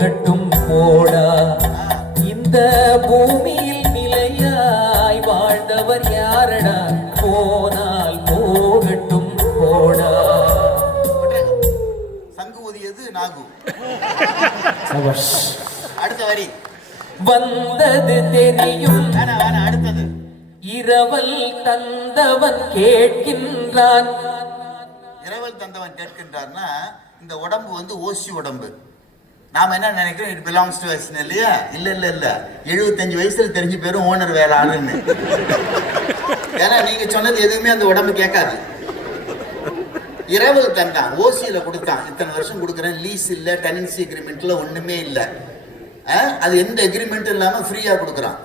கட்டும் போடா இந்த பூமியில் நிலையாய் வாழ்ந்தவர் யாரடா போனால் போகட்டும் போடா. சங்கு ஊதியது நாகு. அடுத்த வரி வந்தது தெரியும் அடுத்தது இரவல் தந்தவன் கேட்கின்றான். இரவல் தந்தவன் கேட்கின்றார்னா இந்த உடம்பு வந்து ஓசி உடம்பு. நாம என்ன நினைக்கிறோம், இட் பிலாங்ஸ் டு அஸ் இல்லையா? இல்ல இல்ல இல்ல, 75 வயசுல தெரிஞ்சு பேரும் ஓனர் வேலை ஆளுன்னு. ஏன்னா நீங்க சொன்னது எதுவுமே அந்த உடம்பு கேட்காது. இரவல் தந்தான், ஓசியில கொடுத்தான், இத்தனை வருஷம் கொடுக்குறேன், லீஸ் இல்ல, டெனன்சி அக்ரிமெண்ட்ல ஒண்ணுமே இல்ல, அது எந்த அக்ரிமெண்ட்டும் இல்லாம ஃப்ரீயா கொடுக்குறான்.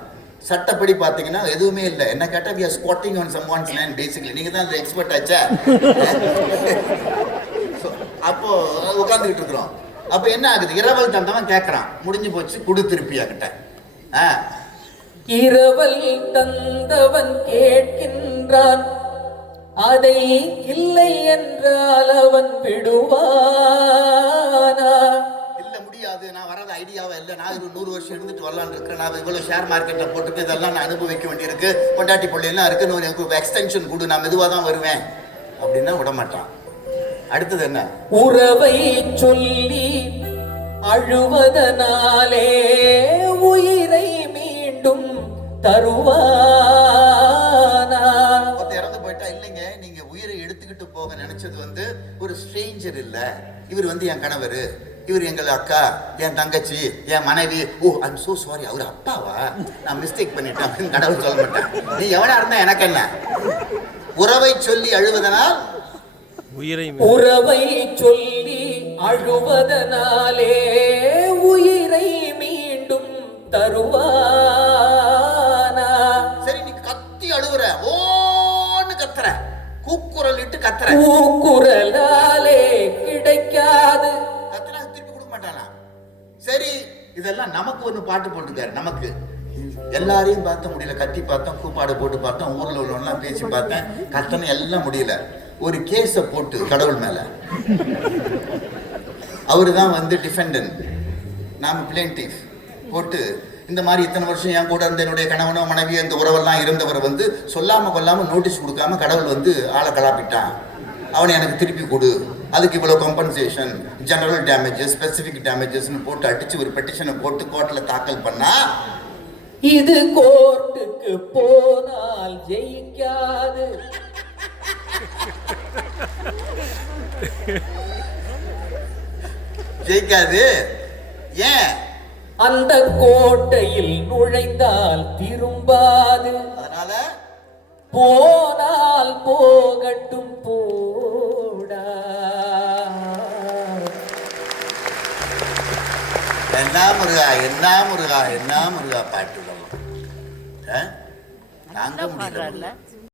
சட்டப்படி பாத்தீங்கன்னா எதுவுமே இல்லை. என்ன கேட்டா we are squatting on someone's land basically. நீங்க தான் அந்த எக்ஸ்பர்ட் ஆச்சா. அப்போ உட்கார்ந்துகிட்டு இருக்கிறோம். அப்ப என்ன ஆகுது, இரவல் தந்தவன் கேட்கறான், முடிஞ்சு போச்சு, குடு திருப்பியா கிட்ட. இரவல் தந்தவன் கேட்கின்றான், அதை இல்லை என்றால் அவன் விடுவானா? இல்ல முடியாது, நான் வரது ஐடியாவே இல்லை, நான் 100 வருஷம் இருந்துட்டு வரலான்னு இருக்கிறேன், நான் இவ்வளவு ஷேர் மார்க்கெட்டை போட்டுட்டு இதெல்லாம் நான் அனுபவிக்க வேண்டியிருக்கு, பொண்டாட்டி பிள்ளைலாம் இருக்கு, எனக்கு எக்ஸ்டென்ஷன் கொடு, நான் மெதுவாக தான் வருவேன் அப்படின்னா விடமாட்டான். அடுத்தது என்ன, உறவை சொல்லி அழுவதனாலே உயிரை மீண்டும் தருவானா? இறந்து போயிட்டா இல்லைங்க, நீங்க உயிரை எடுத்துக்கிட்டு போக நினைச்சது வந்து ஒரு ஸ்ட்ரேஞ்சர் இல்ல, இவர் வந்து என் கணவர், இவர் எங்கள் அக்கா, என் தங்கச்சி, என் மனைவி. ஓ ஐம் சோ சாரி, அவர் அப்பாவா, நான் மிஸ்டேக் பண்ணிட்டேன் அப்படின்னு கடவுள் சொல்ல மாட்டேன். நீ எவனா இருந்தா எனக்கு என்ன. உறவை சொல்லி அழுவதனால், உறவை சொல்லி அழுவதனாலே உயிரை மீண்டும் தருவானா? சரி நீ கத்தி அழுவுற, ஓன்னு கத்துற, கூக்குரல் இட்டு கத்துற, கூக்குரலாலே கிடைக்காது, கத்துனா திருப்பி கொடுக்க மாட்டானா? சரி இதெல்லாம் நமக்கு ஒண்ணு பாட்டு போட்டுக்காரு. நமக்கு எல்லாரையும் பார்த்த முடியல, கத்தி பார்த்தோம், கூப்பாடு போட்டு பார்த்தோம், ஊர்ல உள்ளவெல்லாம் பேசி பார்த்தேன், கத்தனை எல்லாம் முடியல. ஒரு கேஸ போட்டு கடவுள் மேல, அவரு தான் வந்து டிஃபெண்டன்ட், நாம பிளேன்டிஃப் போட்டு, இந்த மாதிரி இத்தனை வருஷம் என் கூட இருந்த என்னுடைய கணவனோ மனைவியோ இந்த உறவெல்லாம் இருந்தவரை வந்து சொல்லாம கொல்லாம நோட்டீஸ் கொடுக்காம கடவுள் வந்து ஆளை கலாப்பிட்டான், அவனை எனக்கு திருப்பி கொடு, அதுக்கு இவ்வளவு காம்பன்சேஷன், ஜெனரல் டேமேஜஸ், ஸ்பெசிபிக் டேமேஜஸ்னு போட்டு அடிச்சு ஒரு பெட்டிஷனை போட்டு கோர்ட்ல தாக்கல் பண்ணா, இது கோர்ட்டுக்கு போனால் ஜெயிக்காது, ஜெயிக்காது. ஏன்? அந்த கோட்டையில் நுழைந்தால் திரும்பாது, அதனால போனால் போகட்டும் போடா. என்ன முருகா, என்ன முருகா, என்ன முருகா பாட்டு தாங்க முடியல.